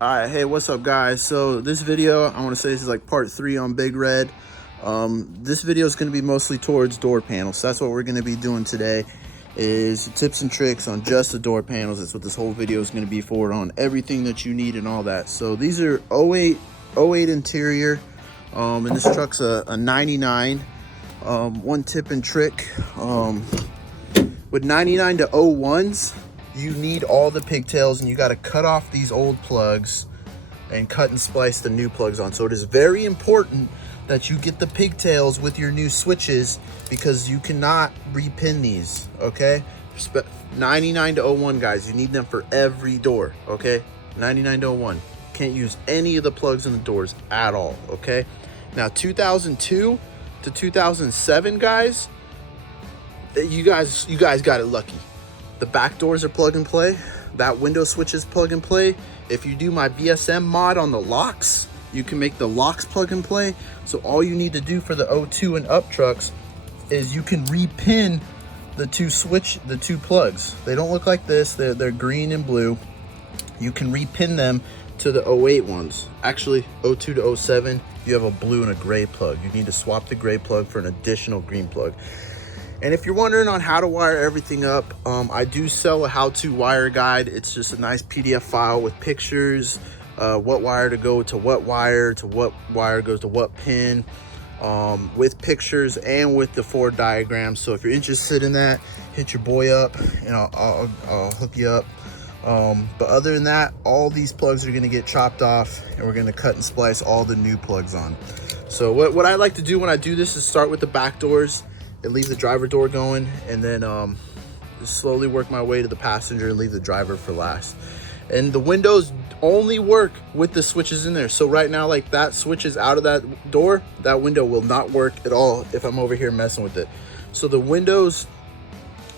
All right, hey, what's up, guys? So this video, I want to say this is like part 3 on Big Red. This video is going to be mostly towards door panels. So that's what we're going to be doing today, is tips and tricks on just the door panels. That's what this whole video is going to be for, on everything that you need and all that. So these are 08 interior, and this truck's a 99. One tip and trick, with 99 to 01s, you need all the pigtails, and you got to cut off these old plugs and cut and splice the new plugs on. So it is very important that you get the pigtails with your new switches, because you cannot repin these, okay? 99 to 01, guys, you need them for every door, okay? 99 to 01. Can't use any of the plugs in the doors at all, okay? Now, 2002 to 2007, guys, you guys got it lucky. The back doors are plug and play. That window switch is plug and play. If you do my VSM mod on the locks, you can make the locks plug and play. So all you need to do for the 02 and up trucks is you can repin the two plugs. They don't look like this. They're green and blue. You can repin them to the 08 ones. Actually, 02 to 07, you have a blue and a gray plug. You need to swap the gray plug for an additional green plug. And if you're wondering on how to wire everything up, I do sell a how-to wire guide. It's just a nice PDF file with pictures, what wire to go to what wire goes to what pin, with pictures and with the 4 diagrams. So if you're interested in that, hit your boy up and I'll hook you up. But other than that, all these plugs are gonna get chopped off, and we're gonna cut and splice all the new plugs on. So what I like to do when I do this is start with the back doors and leave the driver door going, and then just slowly work my way to the passenger and leave the driver for last. And the windows only work with the switches in there. So right now, like, that switch is out of that door, that window will not work at all if I'm over here messing with it. So the windows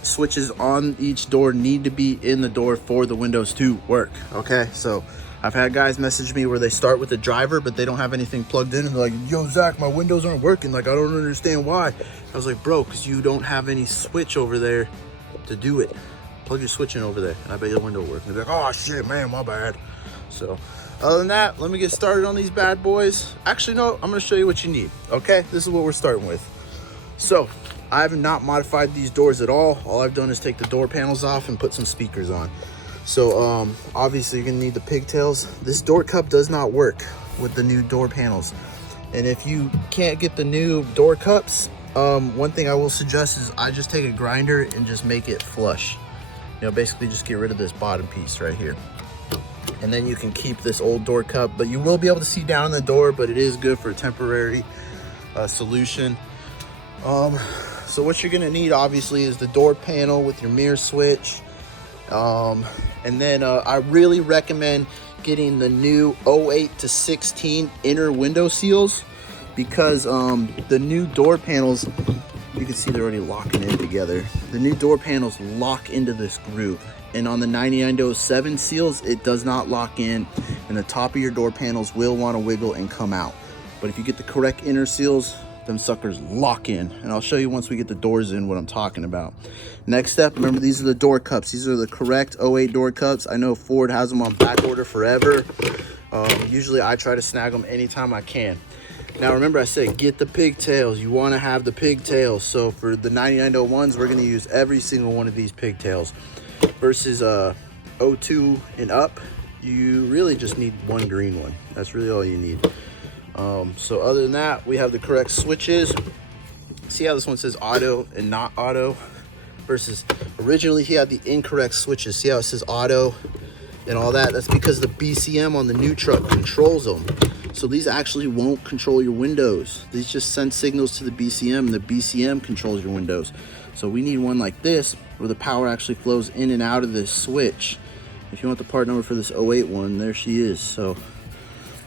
switches on each door need to be in the door for the windows to work, okay? So I've had guys message me where they start with the driver, but they don't have anything plugged in, and they're like, yo, Zach, my windows aren't working. Like, I don't understand why. I was like, bro, because you don't have any switch over there to do it. Plug your switch in over there, and I bet your window will work. And they're like, oh, shit, man, my bad. So other than that, let me get started on these bad boys. Actually, no, I'm going to show you what you need, okay? This is what we're starting with. So I have not modified these doors at all. All I've done is take the door panels off and put some speakers on. So obviously you're gonna need the pigtails. This door cup does not work with the new door panels, and if you can't get the new door cups, one thing I will suggest is I just take a grinder and just make it flush. You know, basically just get rid of this bottom piece right here, and then you can keep this old door cup. But you will be able to see down the door, but it is good for a temporary solution. So what you're gonna need obviously is the door panel with your mirror switch. And then I really recommend getting the new 08 to 16 inner window seals, because the new door panels, you can see they're already locking in together. The new door panels lock into this groove, and on the 99 to 07 seals, it does not lock in, and the top of your door panels will want to wiggle and come out. But if you get the correct inner seals, them suckers lock in, and I'll show you once we get the doors in what I'm talking about. Next step, remember, these are the door cups. These are the correct 08 door cups. I know Ford has them on back order forever. Usually I try to snag them anytime I can. Now remember, I said get the pigtails. You want to have the pigtails. So for the 99 to 01s, we're going to use every single one of these pigtails. Versus 02 and up, you really just need one green one. That's really all you need. So other than that, we have the correct switches. See how this one says auto and not auto, versus originally he had the incorrect switches. See how it says auto and all that? That's because the BCM on the new truck controls them. So these actually won't control your windows. These just send signals to the BCM, and the BCM controls your windows. So we need one like this, where the power actually flows in and out of this switch. If you want the part number for this 08 one, there she is. So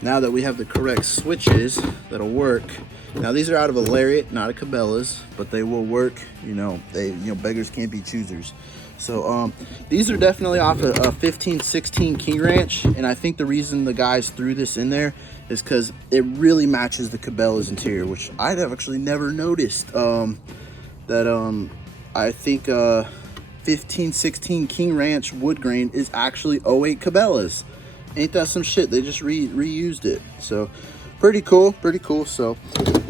now that we have the correct switches that'll work, now these are out of a Lariat, not a Cabela's, but they will work. You know, beggars can't be choosers. So these are definitely off a 1516 King Ranch, and I think the reason the guys threw this in there is because it really matches the Cabela's interior, which I'd have actually never noticed. I think 1516 King Ranch wood grain is actually 08 Cabela's. Ain't that some shit? They just reused it. So pretty cool, pretty cool. So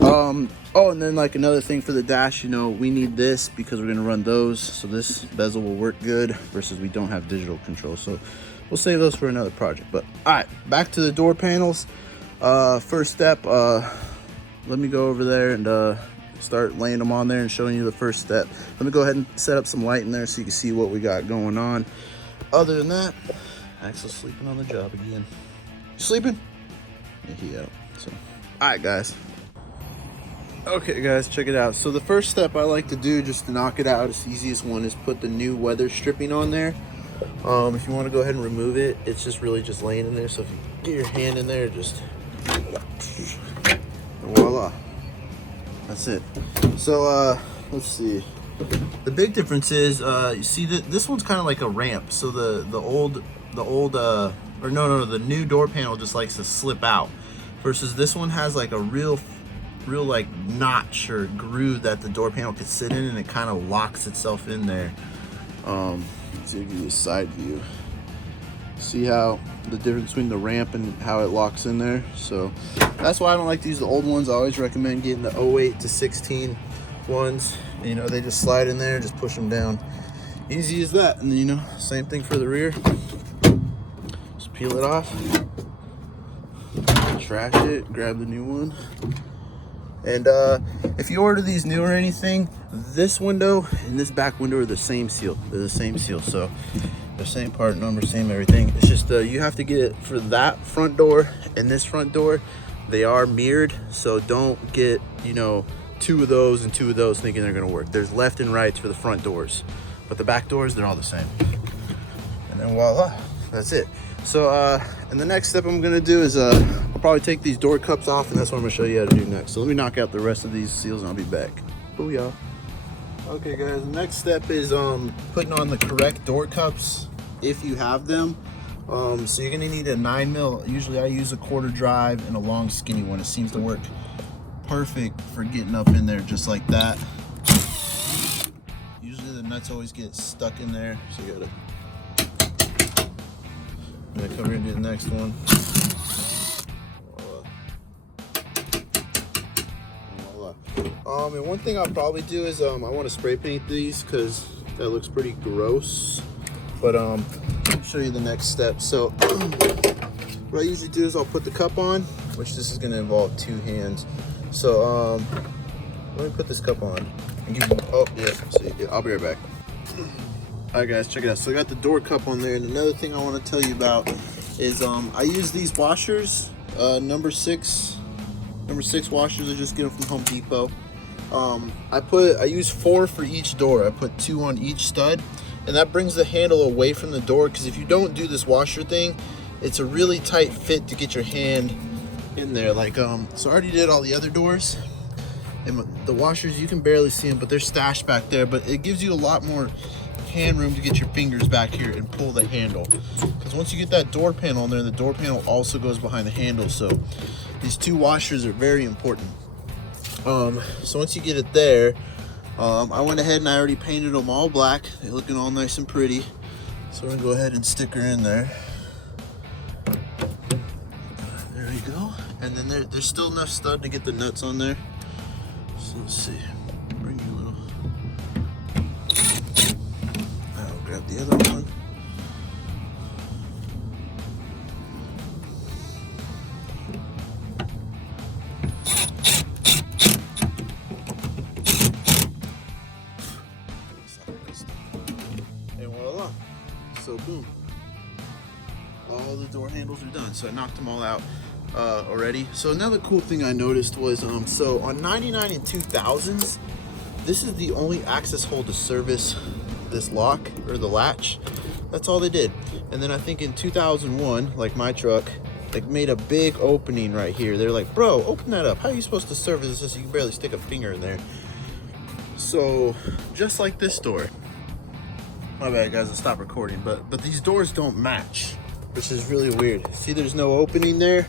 oh, and then like another thing for the dash, you know, we need this because we're gonna run those, so this bezel will work good versus we don't have digital control. So we'll save those for another project. But all right, back to the door panels. First step, let me go over there and start laying them on there and showing you the first step. Let me go ahead and set up some light in there so you can see what we got going on. Other than that, Axel's sleeping on the job again. You sleeping? Yeah, he out. So, all right, guys. Okay, guys, check it out. So the first step I like to do just to knock it out, it's the easiest one, is put the new weather stripping on there. If you want to go ahead and remove it, it's just really just laying in there. So if you get your hand in there, just and voila, that's it. So let's see. The big difference is you see that this one's kind of like a ramp. So the new door panel just likes to slip out, versus this one has like a real like notch or groove that the door panel could sit in, and it kind of locks itself in there. Let's give you a side view. See how the difference between the ramp and how it locks in there. So that's why I don't like to use the old ones. I always recommend getting the 08 to 16 ones. You know, they just slide in there, just push them down. Easy as that. And then, you know, same thing for the rear. Just peel it off, trash it, grab the new one. And if you order these new or anything, this window and this back window are the same seal. They're the same seal, so the same part number, same everything. It's just you have to get it for that front door and this front door. They are mirrored, so don't get, you know, two of those and two of those thinking they're gonna work. There's left and rights for the front doors, but the back doors, they're all the same. And then voila, that's it. So and the next step I'm gonna do is I'll probably take these door cups off, and that's what I'm gonna show you how to do next. So let me knock out the rest of these seals and I'll be back. Booyah. Okay guys, the next step is putting on the correct door cups if you have them. So you're gonna need a 9mm. Usually I use a 1/4 drive and a long skinny one. It seems to work perfect for getting up in there just like that. Usually the nuts always get stuck in there, so you gotta come here and do the next one. And one thing I'll probably do is I want to spray paint these because that looks pretty gross. But I'll show you the next step. So what I usually do is I'll put the cup on, which this is going to involve 2 hands. So let me put this cup on and give you, oh yeah, see, yeah, I'll be right back. All right guys, check it out. So I got the door cup on there, and another thing I want to tell you about is I use these washers, number six washers. I just get them from Home Depot. I use 4 for each door. I put 2 on each stud, and that brings the handle away from the door, because if you don't do this washer thing, it's a really tight fit to get your hand in there. Like so I already did all the other doors, and the washers, you can barely see them, but they're stashed back there. But it gives you a lot more hand room to get your fingers back here and pull the handle, because once you get that door panel in there, the door panel also goes behind the handle. So these 2 washers are very important. So once you get it there, I went ahead and I already painted them all black. They're looking all nice and pretty. So we're gonna go ahead and stick her in there. There we go. And then there's still enough stud to get the nuts on there. So let's see. Bring you a little. I'll grab the other one. And voila. So boom. All the door handles are done. So I knocked them all out already. So another cool thing I noticed was so on 99 and 2000s, this is the only access hole to service this lock or the latch. That's all they did. And then I think in 2001, like my truck, they made a big opening right here. They're like, bro, open that up. How are you supposed to service this? You can barely stick a finger in there. So just like this door, my bad guys, I'll stop recording, but these doors don't match, which is really weird. See, there's no opening there.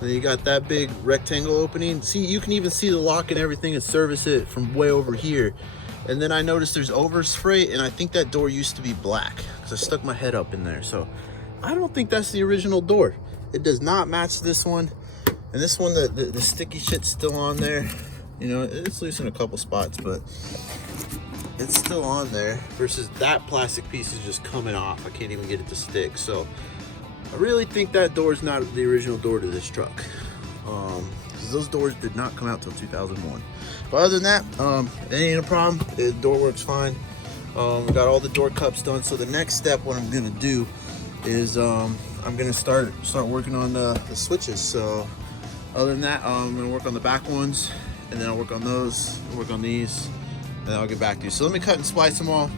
Then you got that big rectangle opening. See, you can even see the lock and everything and service it from way over here. And then I noticed there's overspray, and I think that door used to be black because I stuck my head up in there. So I don't think that's the original door. It does not match this one. And this one, the sticky shit's still on there. You know, it's loose in a couple spots, but it's still on there, versus that plastic piece is just coming off. I can't even get it to stick. So I really think that door is not the original door to this truck. Because those doors did not come out till 2001. But other than that, it ain't a problem. The door works fine. We got all the door cups done. So the next step, what I'm gonna do is I'm gonna start working on the switches. So other than that, I'm gonna work on the back ones, and then I'll work on those, work on these, and then I'll get back to you. So let me cut and splice them all.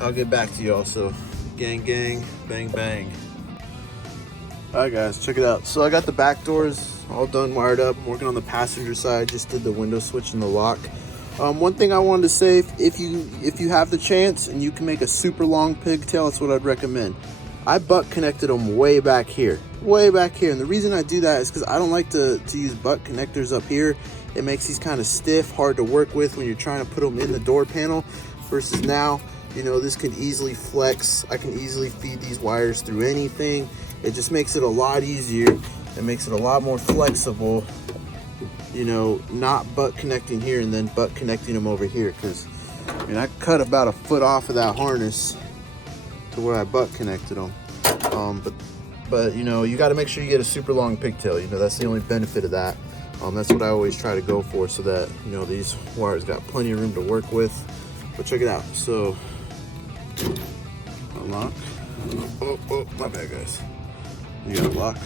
I'll get back to you all. So gang, gang, bang, bang. All right, guys, check it out. So I got the back doors all done, wired up. I'm working on the passenger side. Just did the window switch and the lock. One thing I wanted to say, if you have the chance and you can make a super long pigtail, that's what I'd recommend. I butt connected them way back here. And the reason I do that is because I don't like to use butt connectors up here. It makes these kind of stiff, hard to work with when you're trying to put them in the door panel, versus now, you know, this can easily flex. I can easily feed these wires through anything. It just makes it a lot easier. It makes it a lot more flexible, you know, not butt connecting here and then butt connecting them over here. Because, I mean, I cut about a foot off of that harness to where I butt connected them. But you know, you got to make sure you get a super long pigtail. You know, that's the only benefit of that. That's what I always try to go for, so that, you know, these wires got plenty of room to work with. But check it out. So unlock. Oh, my bad, guys. You got to lock.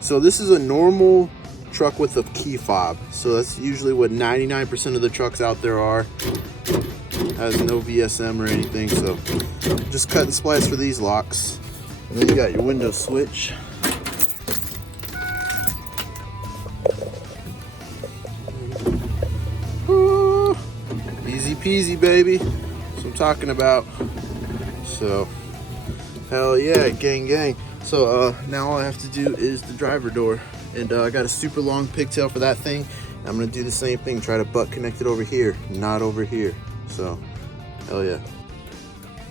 So this is a normal truck with a key fob. So that's usually what 99% of the trucks out there are. Has no VSM or anything. So just cut and splice for these locks. And then you got your window switch. Ooh, easy peasy, baby. That's what I'm talking about. So, hell yeah, gang, gang. So now all I have to do is the driver door. And I got a super long pigtail for that thing. I'm gonna do the same thing, try to butt connect it over here, not over here. So, hell yeah.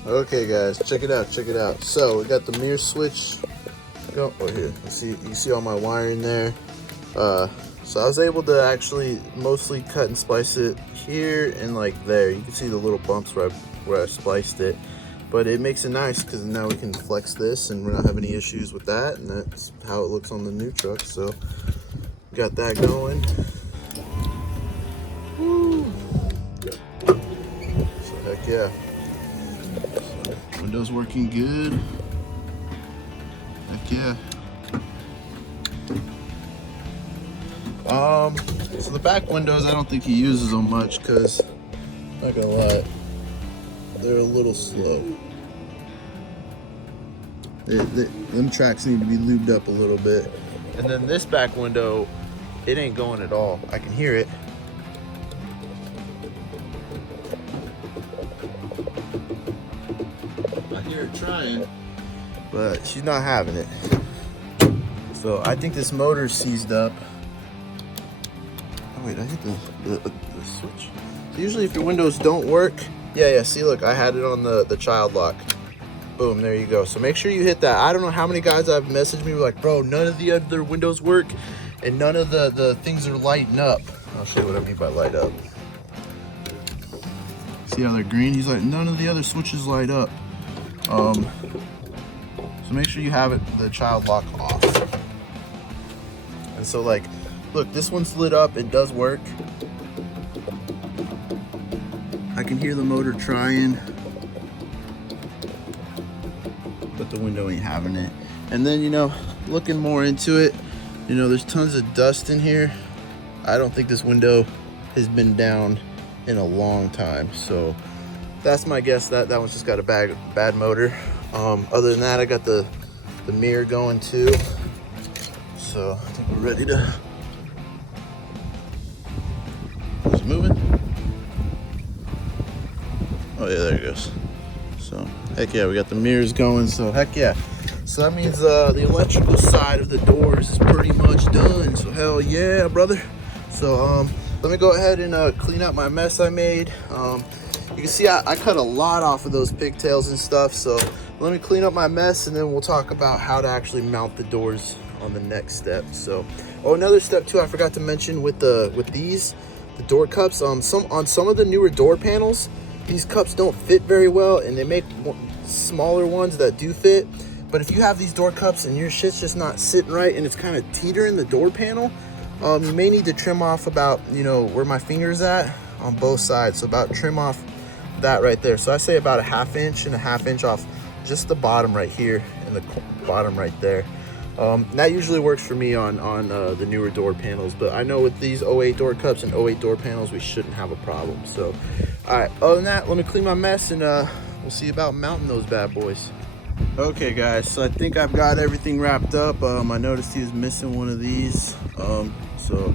Okay guys, check it out, check it out. So we got the mirror switch. Go here. You can see all my wiring there. So I was able to actually mostly cut and splice it here and like there. You can see the little bumps where I spliced it. But it makes it nice because now we can flex this and we're not having any issues with that. And that's how it looks on the new truck. So got that going. Woo. So heck yeah. So windows working good. Heck yeah. So the back windows, I don't think he uses them much because, not gonna lie, they're a little slow. Them tracks need to be lubed up a little bit. And then this back window, it ain't going at all. I can hear it. I hear it trying, but she's not having it. So I think this motor's seized up. Oh wait, I hit the switch. So usually if your windows don't work, yeah, see, look, I had it on the child lock. Boom, there you go. So make sure you hit that. I don't know how many guys have messaged me like, bro, none of the other windows work and none of the things are lighting up. I'll show you what I mean by light up. See how they're green? He's like, none of the other switches light up. So make sure you have the child lock off. And so like, look, this one's lit up, it does work. I can hear the motor trying, but the window ain't having it. And then, you know, looking more into it, you know, there's tons of dust in here. I don't think this window has been down in a long time. So that's my guess, that one's just got a bad motor. Other than that, I got the mirror going too. So I think we're ready to, is it moving? Oh yeah, there it goes. So heck yeah, we got the mirrors going, so heck yeah. So that means the electrical side of the doors is pretty much done. So hell yeah, brother. So let me go ahead and clean up my mess I made. You can see I cut a lot off of those pigtails and stuff, so let me clean up my mess, and then we'll talk about how to actually mount the doors on the next step. So, oh, another step too, I forgot to mention with the door cups. On some of the newer door panels, these cups don't fit very well, and they make smaller ones that do fit. But if you have these door cups and your shit's just not sitting right and it's kind of teetering the door panel, you may need to trim off about, you know, where my finger's at on both sides. So about trim off that right there. So I say about a 1/2 inch and a 1/2 inch off just the bottom right here and the bottom right there. That usually works for me on the newer door panels, but I know with these 08 door cups and 08 door panels, we shouldn't have a problem. So, all right, other than that, let me clean my mess, and we'll see about mounting those bad boys. Okay guys, so I think I've got everything wrapped up. I noticed he was missing one of these, so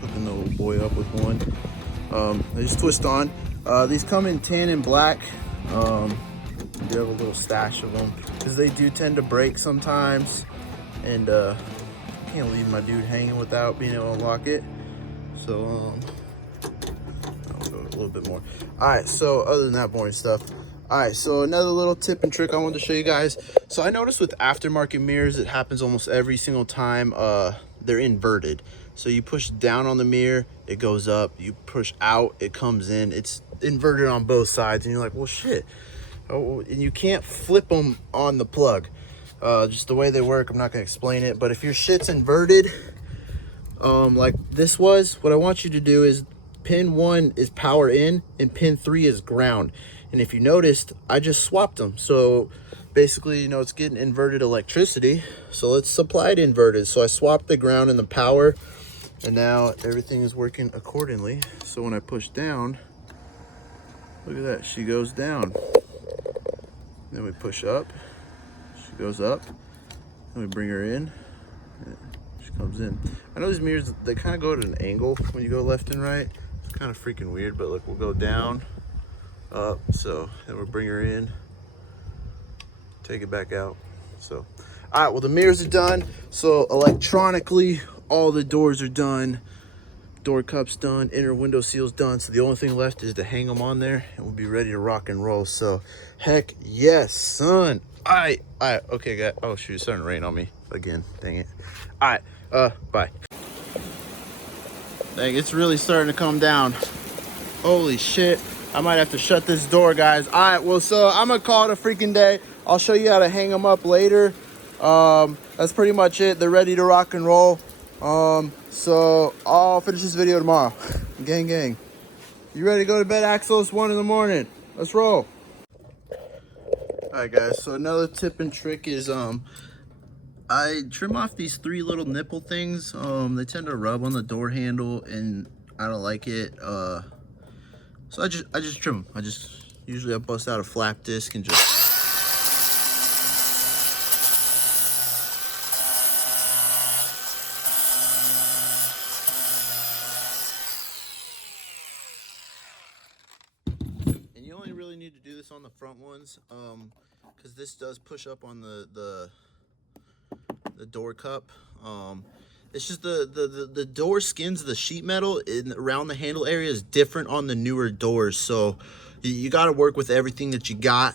hooking the little boy up with one. They just twist on. These come in tan and black. I do have a little stash of them because they do tend to break sometimes, and can't leave my dude hanging without being able to unlock it. So I'll go a little bit more. All right, so other than that boring stuff, all right, so another little tip and trick I wanted to show you guys. So I noticed with aftermarket mirrors, it happens almost every single time they're inverted. So you push down on the mirror, it goes up. You push out, it comes in. It's inverted on both sides, and you're like, well, shit. Oh, and you can't flip them on the plug. Just the way they work, I'm not gonna explain it. But if your shit's inverted, like this was, what I want you to do is pin 1 is power in and pin 3 is ground. And if you noticed, I just swapped them. So basically, you know, it's getting inverted electricity. So let's supply it inverted. So I swapped the ground and the power, and now everything is working accordingly. So when I push down, look at that, she goes down. Then we push up, she goes up. Then we bring her in, she comes in. I know these mirrors, they kind of go at an angle when you go left and right. It's kind of freaking weird, but look, we'll go down, up, so then we'll bring her in, take it back out. So, all right, well, the mirrors are done. So electronically, all the doors are done. Door cups done, inner window seals done. So the only thing left is to hang them on there, and we'll be ready to rock and roll. So heck yes, son. All right, okay, guys. Oh shoot, it's starting to rain on me again. Dang it. All right, bye. Dang, it's really starting to come down. Holy shit. I might have to shut this door, guys. All right, well, so I'm gonna call it a freaking day. I'll show you how to hang them up later. That's pretty much it. They're ready to rock and roll. So I'll finish this video tomorrow. Gang, gang. You ready to go to bed, Axel? It's 1 in the morning. Let's roll. All right, guys. So another tip and trick is, I trim off these 3 little nipple things. They tend to rub on the door handle, and I don't like it. So I just trim them. Usually I bust out a flap disc and just. And you only really need to do this on the front ones, because this does push up on the door cup. It's just the door skins, the sheet metal around the handle area is different on the newer doors. So you got to work with everything that you got,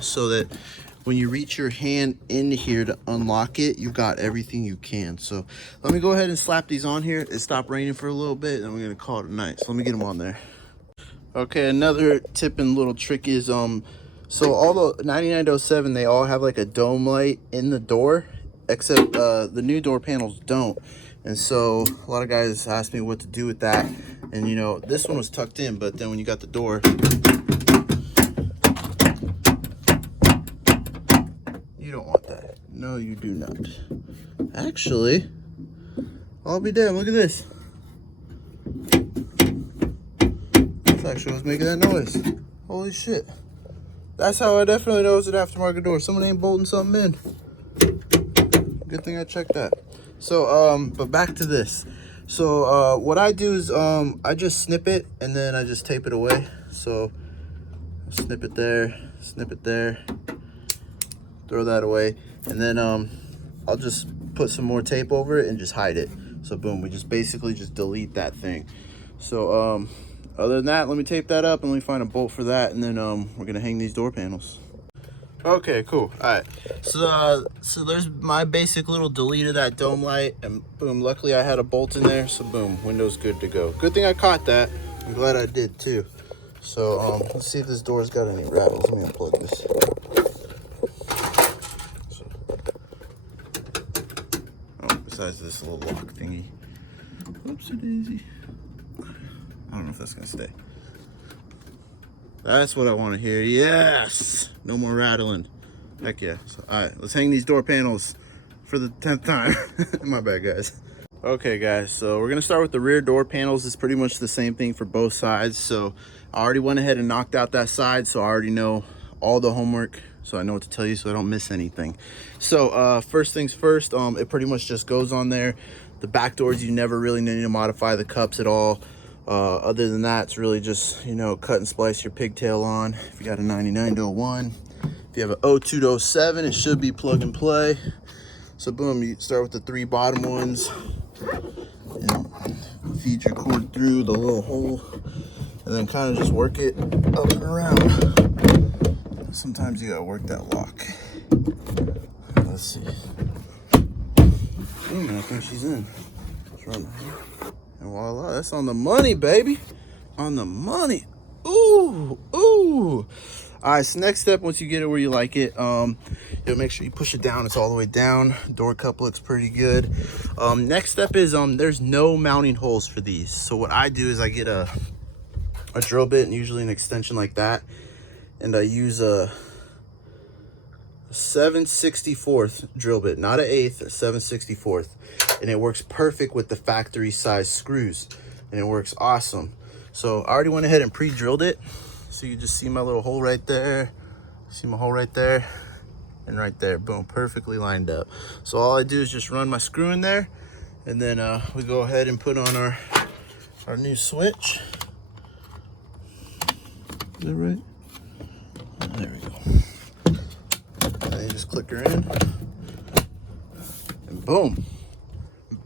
so that when you reach your hand in here to unlock it, you got everything you can. So let me go ahead and slap these on here. It stopped raining for a little bit, and we're gonna call it a night. So let me get them on there. Okay, another tip and little trick is, so all the 9907, they all have like a dome light in the door, except the new door panels don't. And so a lot of guys ask me what to do with that. And you know, this one was tucked in, but then when you got the door, you don't want that. No, you do not. Actually, I'll be damned, look at this. This actually was making that noise. Holy shit. That's how I definitely know it's an aftermarket door. Someone ain't bolting something in. Good thing I checked that. So, but back to this. So, what I do is, I just snip it, and then I just tape it away. So, snip it there, throw that away, and then, I'll just put some more tape over it and just hide it. So, boom, we just basically just delete that thing. So, other than that, let me tape that up and let me find a bolt for that, and then, we're gonna hang these door panels. Okay, cool. All right. So there's my basic little delete of that dome light, and boom. Luckily, I had a bolt in there, so boom, window's good to go. Good thing I caught that. I'm glad I did too. So let's see if this door's got any rattles. Let me unplug this. Besides this little lock thingy. Oopsie daisy. I don't know if that's gonna stay. That's what I want to hear. Yes! No more rattling. Heck yeah. So, all right, let's hang these door panels for the 10th time. My bad, guys. Okay, guys, so we're gonna start with the rear door panels. It's pretty much the same thing for both sides. So I already went ahead and knocked out that side, so I already know all the homework, so I know what to tell you so I don't miss anything. So first things first, it pretty much just goes on there. The back doors, you never really need to modify the cups at all. Other than that, it's really just, you know, cut and splice your pigtail on. If you got a 99 to 01, if you have an 02 to 07, it should be plug and play. So boom, you start with the 3 bottom ones, and feed your cord through the little hole, and then kind of just work it up and around. Sometimes you gotta work that lock. Let's see. Boom, I think she's in. Let's run her. And voila, that's on the money, baby. On the money. Ooh, ooh. All right, so next step, once you get it where you like it, you'll make sure you push it down. It's all the way down. Door cup looks pretty good. Next step is there's no mounting holes for these. So what I do is I get a drill bit, and usually an extension like that, and I use a 7/64 drill bit, not an 1/8, a 7/64, and it works perfect with the factory size screws, and it works awesome. So I already went ahead and pre-drilled it, so you just see my little hole right there, see my hole right there, and right there. Boom, perfectly lined up. So all I do is just run my screw in there, and then we go ahead and put on our new switch. Is that right? Oh, there we go. And you just click her in, and boom,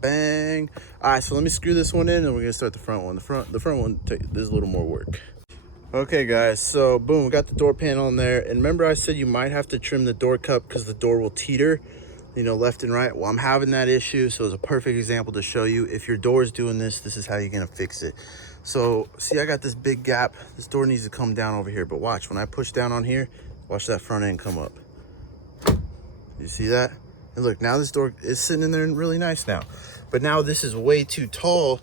bang. All right, so let me screw this one in, and we're gonna start the front one. The front one, there's a little more work. Okay, guys, so boom, we got the door panel in there, and remember I said you might have to trim the door cup because the door will teeter, you know, left and right. Well, I'm having that issue, so it's a perfect example to show you. If your door is doing this, this is how you're gonna fix it. So see, I got this big gap. This door needs to come down over here, but watch, when I push down on here, watch that front end come up. You see that? And look, now this door is sitting in there really nice now. But now this is way too tall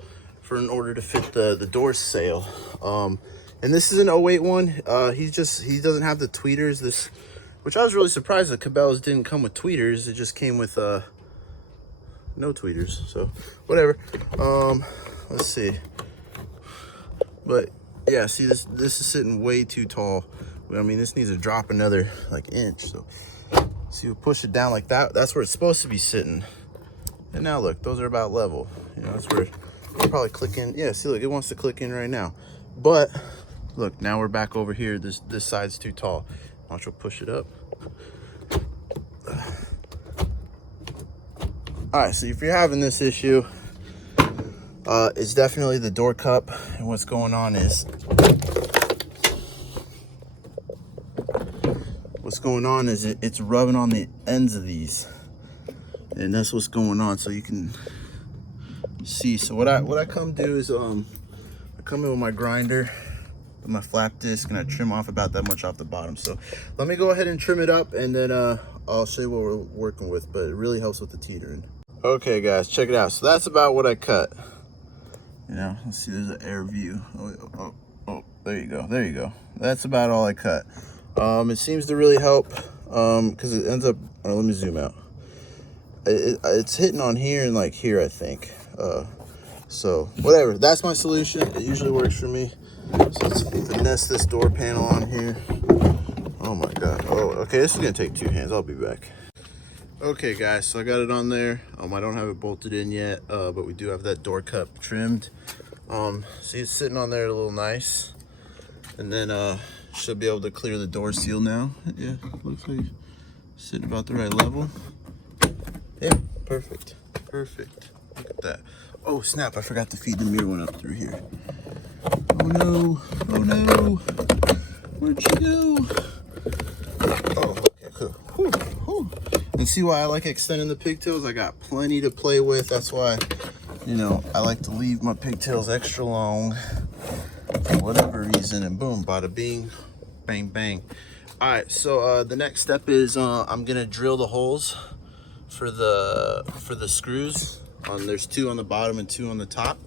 in order to fit the door sail. And this is an 08 one. He doesn't have the tweeters. Which I was really surprised that Cabela's didn't come with tweeters. It just came with no tweeters. So whatever. Let's see. But yeah, see, this is sitting way too tall. I mean, this needs to drop another like inch. So see, we push it down like that. That's where it's supposed to be sitting. And now look, those are about level. You know, that's where it'll probably click in. Yeah, see, look, it wants to click in right now. But look, now we're back over here. This side's too tall. Watch, we'll push it up. All right, so if you're having this issue, it's definitely the door cup. And what's going on is, it's rubbing on the ends of these. And that's what's going on. So you can see. So what I come do is I come in with my grinder, with my flap disc, and I trim off about that much off the bottom. So let me go ahead and trim it up, and then I'll show you what we're working with, but it really helps with the teetering. Okay, guys, check it out. So that's about what I cut. You know, let's see, there's an air view. Oh, there you go. That's about all I cut. It seems to really help because it ends up, let me zoom out. It's hitting on here and like here, I think. So whatever, that's my solution. It usually works for me. So let's finesse this door panel on here. Oh my God. Oh, okay, this is gonna take 2 hands. I'll be back. Okay, guys, so I got it on there. I don't have it bolted in yet, but we do have that door cup trimmed. See, it's sitting on there a little nice. And then should be able to clear the door seal now. Yeah, looks like it's sitting about the right level. Yeah, perfect. Look at that. Oh snap, I forgot to feed the mirror one up through here. Oh no, where'd she go? Oh, okay, And see why I like extending the pigtails? I got plenty to play with. That's why, you know, I like to leave my pigtails extra long for whatever reason. And boom, bada bing, bang, bang. All right, so the next step is I'm gonna drill the holes for the screws. There's 2 on the bottom and 2 on the top.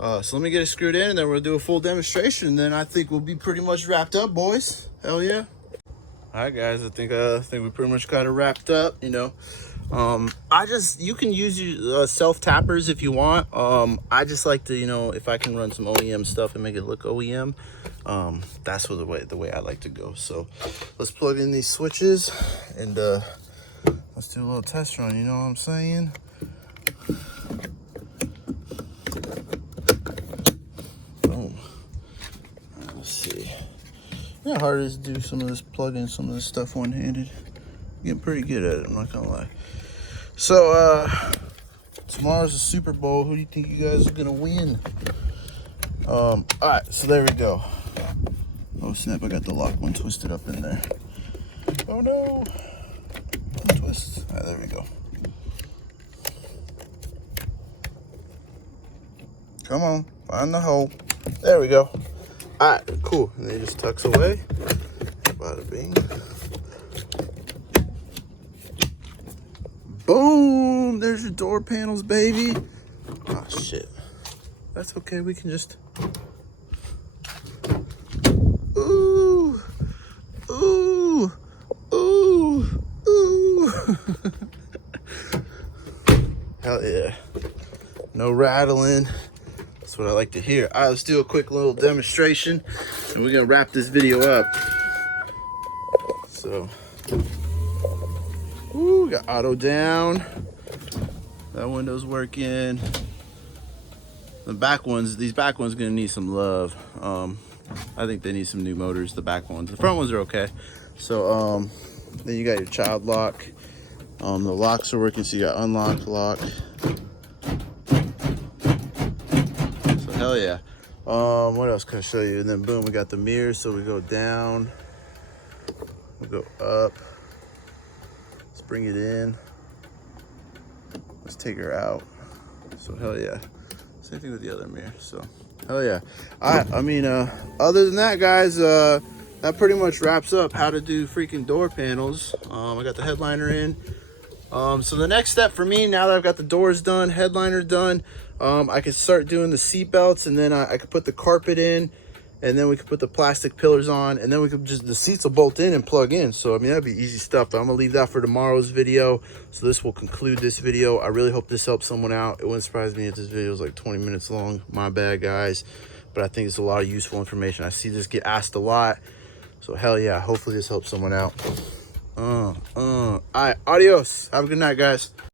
So let me get it screwed in, and then we'll do a full demonstration. And then I think we'll be pretty much wrapped up, boys. Hell yeah! All right, guys. I think we pretty much got it wrapped up. You know, you can use your self tappers if you want. I just like to, you know, if I can run some OEM stuff and make it look OEM, that's the way I like to go. So let's plug in these switches and let's do a little test run. You know what I'm saying? Boom. Let's see. Yeah, hard it is to do some of this, plug in some of this stuff one-handed. Getting pretty good at it, I'm not gonna lie. So tomorrow's the Super Bowl. Who do you think you guys are gonna win? All right, so there we go. Oh snap, I got the lock one twisted up in there. Oh no. Twist. All right, there we go. Come on, find the hole. There we go. All right, cool. And then it just tucks away. Bada bing. Boom! There's your door panels, baby. Oh shit. That's okay. We can just. Ooh, ooh, ooh, ooh. Hell yeah! No rattling. That's what I like to hear. All right, let's do a quick little demonstration, and we're gonna wrap this video up. So, ooh, got auto down. That window's working. The back ones, these back ones, gonna need some love. I think they need some new motors. The back ones, the front ones are okay. So, then you got your child lock. The locks are working, so you got unlock, lock. Hell yeah. What else can I show you? And then boom, we got the mirrors. So we go down, we go up. Let's bring it in. Let's take her out. So hell yeah. Same thing with the other mirror. So hell yeah. I mean, other than that, guys, that pretty much wraps up how to do freaking door panels. I got the headliner in. So the next step for me, now that I've got the doors done, headliner done, I could start doing the seat belts, and then I could put the carpet in, and then we could put the plastic pillars on, and then we could just, the seats will bolt in and plug in. So I mean, that'd be easy stuff, but I'm gonna leave that for tomorrow's video. So this will conclude this video. I really hope this helps someone out. It wouldn't surprise me if this video is like 20 minutes long. My bad, guys, but I think it's a lot of useful information. I see this get asked a lot, so hell yeah, hopefully this helps someone out. All right, adios. Have a good night, guys.